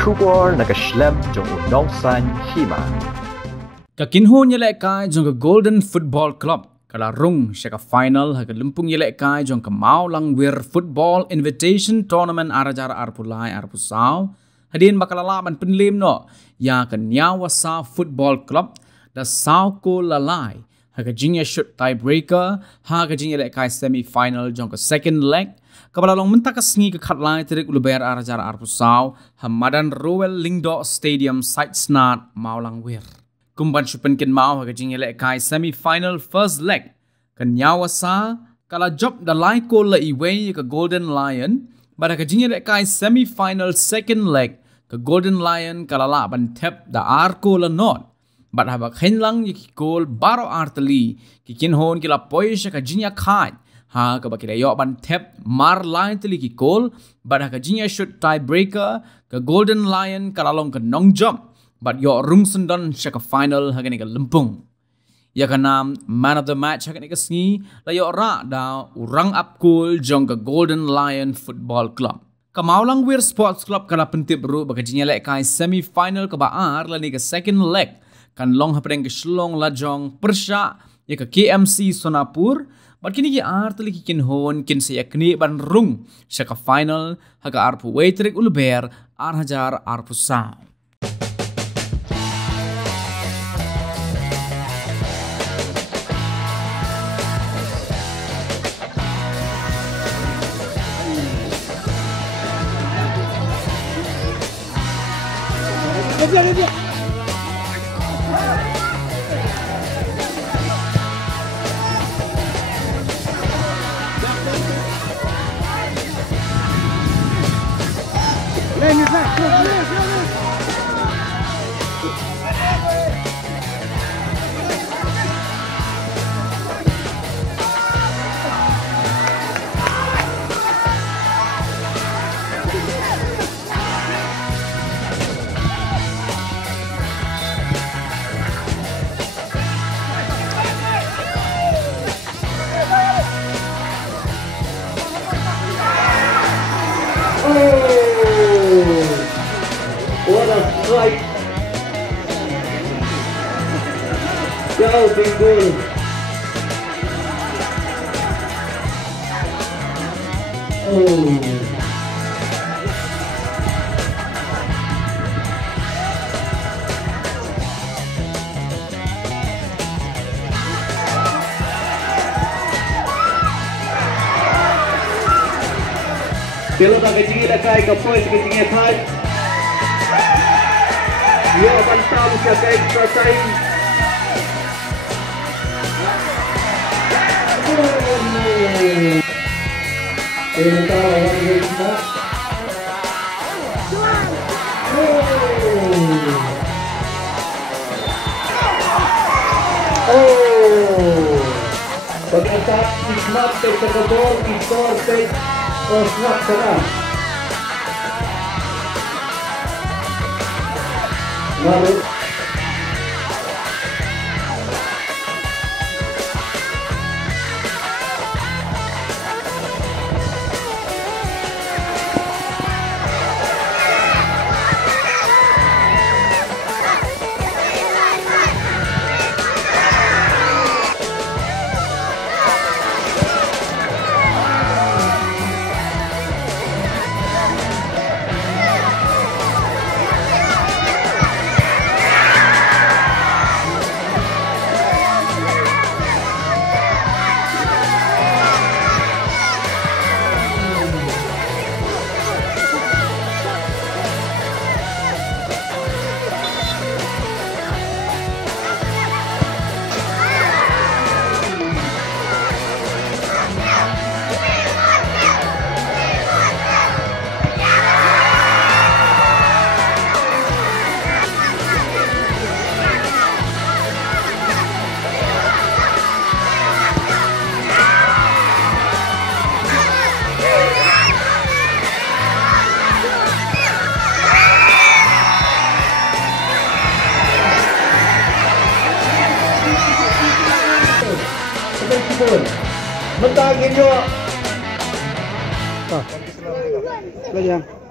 Kubor nakaslem jong unongsan Hima. Kakinho nyelek jong ke Golden Football Club kala Rung siya ka final ha lumpung nyelek jong ke Mau Langwir Football Invitation Tournament arajara arpulai arpusau hadin bakalalaban Pynliem no ya ke Niaw Wasa Football Club da sau ko lalai ha ke jingya shoot tiebreaker ha ke jingya nyelek semi final jong ke second leg kabalalong mentak sengi ke khatlai terik uluber arajara arpusau hamadan Royal Lyngba Stadium site snat Mau Langwir kumban shupen kin mau ha jing elek semi final first leg kan Niaw Wasa kala job da lai ko la iway ke Golden Lion bada ka jing elek semi final second leg ke Golden Lion kala la ban tep da arko la not bad ha bak henlang ki gol baro arteli ki kin hon ki la poisha ka jinya khai ha ka bakila yo ban tep mar line teli ki gol bada ka jinya shoot tiebreaker ke Golden Lion kala long ke nong jump but yo Rung Syndon siya ka final hagani ka lempung. Ya ka nam man of the match hagani ka sngi la yo ra da urang up cool jong ka Golden Lion Football Club. Ka Mau Langwir Sports Club kala pentip ru baka jinyalek ka semi final ka baar la ni ka second leg kan long hapeng ka shlong la jong persya ya ka KMC Sonapur but kini ki art li kin hon kin se yakni ban Rung siya ka final haga arpu wetrik ulber arhajar arpu sa. What a strike! Shouting goal! Pelota kecil dah kai ke poin kecilnya kai. Dia akan tahu siapa extra time. Pelota yang berita. Ternyata Hima terkebor di skor snap serang. Lalu Mentang nyo. Belajar.